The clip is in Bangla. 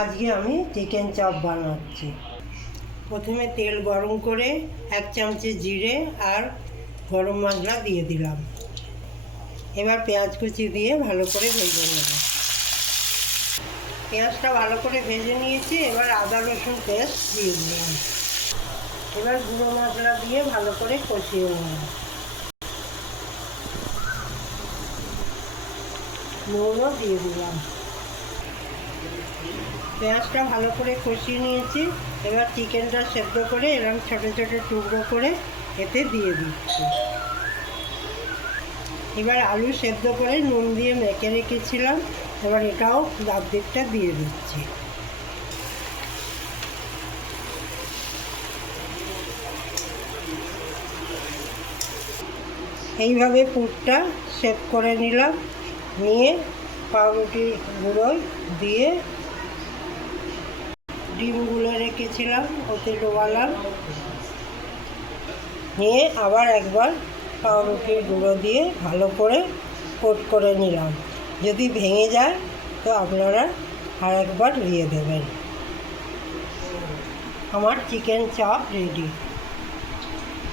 আজকে আমি চিকেন চপ বানাচ্ছি। প্রথমে তেল গরম করে 1 চামচে জিরে আর গরম মশলা দিয়ে দিলাম। এবার পেঁয়াজ কুচি দিয়ে ভালো করে ভেজে নেব। পেঁয়াজটা ভালো করে ভেজে নিয়েছি। এবার আদা রসুন পেস্ট দিয়ে দিলাম। এবার গুঁড়ো মশলা দিয়ে ভালো করে কষিয়ে নেব। নুনও দিয়ে দিলাম। পেঁয়াজটা ভালো করে কষিয়ে নিয়েছি। এবার চিকেনটা সেদ্ধ করে এরকম ছোটো ছোটো টুকরো করে এতে দিয়ে দিচ্ছি। এবার আলু সেদ্ধ করে নুন দিয়ে মেখে রেখেছিলাম, এবার এটাও অর্ধেকটা দিয়ে দিচ্ছি। এইভাবে পুরটা সেট করে নিলাম। নিয়ে পাউরুটি গুঁড়ো দিয়ে ডিমগুলো রেখেছিলাম ওতে ডোবালাম। নিয়ে আবার একবার পাউরুটির গুঁড়ো দিয়ে ভালো করে কোট করে নিলাম। যদি ভেঙে যায় তো আপনারা আর একবার দিয়ে দেবেন। আমার চিকেন চপ রেডি।